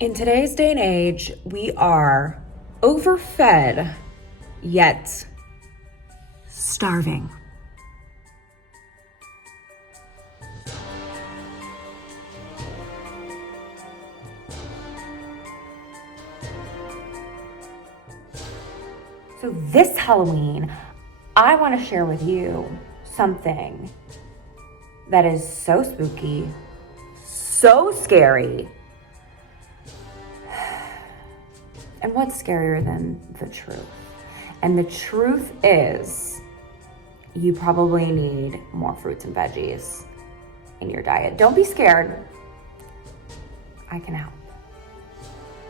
In today's day and age, we are overfed, yet starving. So this Halloween, I want to share with you something that is so spooky, so scary. And what's scarier than the truth? And the truth is, you probably need more fruits and veggies in your diet. Don't be scared. I can help.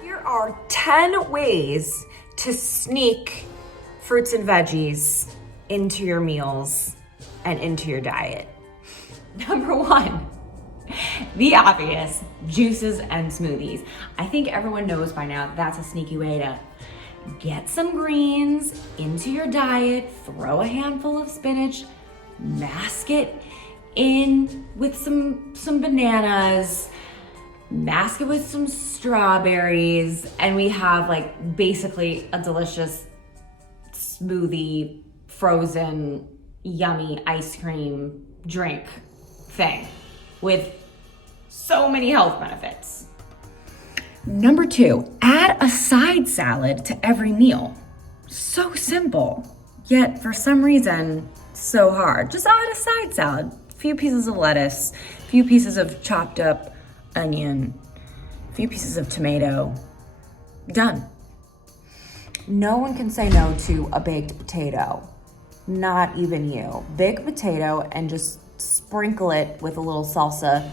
Here are 10 ways to sneak fruits and veggies into your meals and into your diet. Number 1. The obvious, juices and smoothies. I think everyone knows by now that's a sneaky way to get some greens into your diet, throw a handful of spinach, mask it in with some bananas, mask it with some strawberries, and we have like basically a delicious smoothie, frozen, yummy ice cream drink thing with so many health benefits. Number 2, add a side salad to every meal. So simple, yet for some reason, so hard. Just add a side salad, a few pieces of lettuce, a few pieces of chopped up onion, a few pieces of tomato, done. No one can say no to a baked potato, not even you. Bake a potato and just sprinkle it with a little salsa,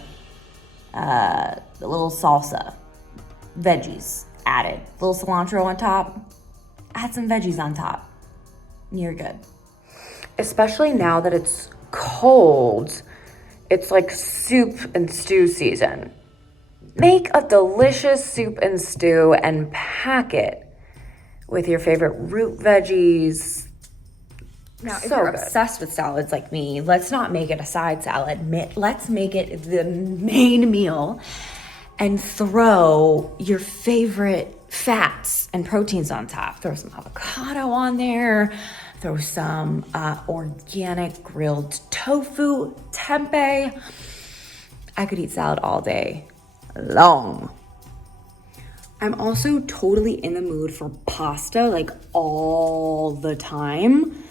veggies added, a little cilantro on top, add some veggies on top, you're good. Especially now that it's cold, it's like soup and stew season. Make a delicious soup and stew and pack it with your favorite root veggies. Now, if you're obsessed with salads like me, let's not make it a side salad. Let's make it the main meal and throw your favorite fats and proteins on top. Throw some avocado on there. Throw some organic grilled tofu, tempeh. I could eat salad all day long. I'm also totally in the mood for pasta, like all the time.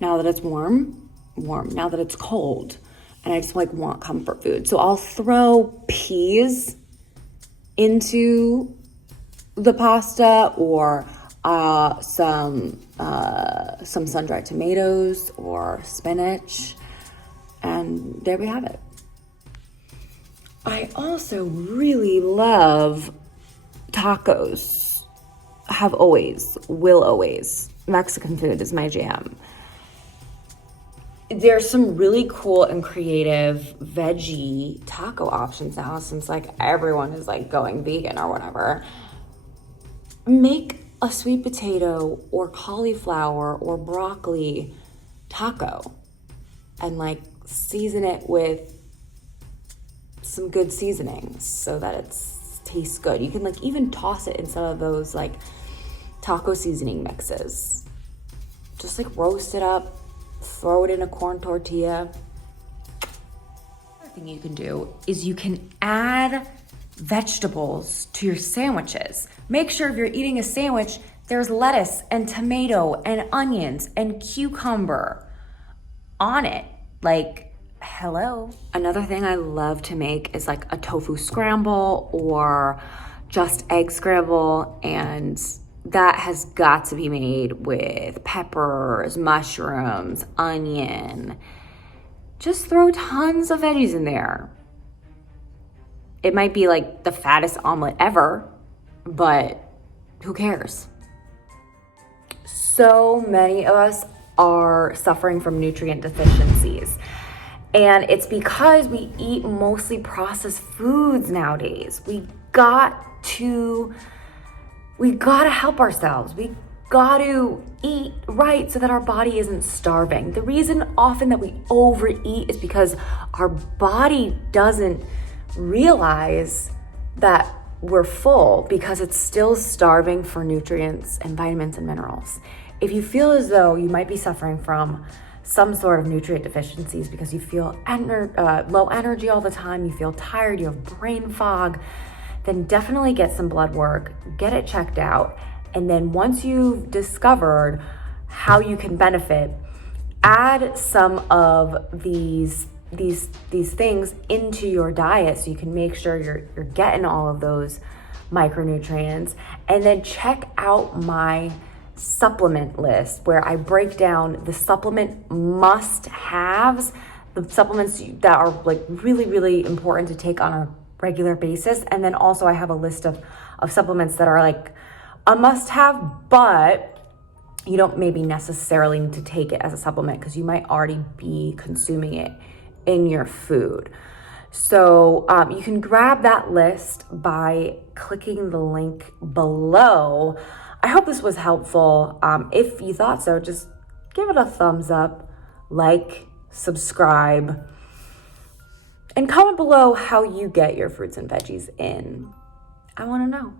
Now that it's warm, now that it's cold, and I just want comfort food. So I'll throw peas into the pasta, or some sun-dried tomatoes or spinach, and there we have it. I also really love tacos. Have always, will always. Mexican food is my jam. There's some really cool and creative veggie taco options now, since everyone is going vegan or whatever. Make a sweet potato or cauliflower or broccoli taco and season it with some good seasonings so that it tastes good. You can even toss it in some of those taco seasoning mixes. Just roast it up, throw it in a corn tortilla. Another thing you can do is you can add vegetables to your sandwiches. Make sure if you're eating a sandwich, there's lettuce and tomato and onions and cucumber on it. Hello. Another thing I love to make is a tofu scramble or just egg scramble, and that has got to be made with peppers, mushrooms, onion. Just throw tons of veggies in there. It might be the fattest omelet ever, but who cares? So many of us are suffering from nutrient deficiencies. And it's because we eat mostly processed foods nowadays. We gotta help ourselves. We got to eat right so that our body isn't starving. The reason often that we overeat is because our body doesn't realize that we're full because it's still starving for nutrients and vitamins and minerals. If you feel as though you might be suffering from some sort of nutrient deficiencies because you feel low energy all the time, you feel tired, you have brain fog, then definitely get some blood work, get it checked out. And then once you've discovered how you can benefit, add some of these things into your diet so you can make sure you're getting all of those micronutrients. And then check out my supplement list where I break down the supplement must-haves, the supplements that are like really, really important to take on a regular basis. And then also I have a list of supplements that are like a must-have, but you don't maybe necessarily need to take it as a supplement because you might already be consuming it in your food. So you can grab that list by clicking the link below. I hope this was helpful. If you thought so, just give it a thumbs up, like, subscribe, and comment below how you get your fruits and veggies in. I want to know.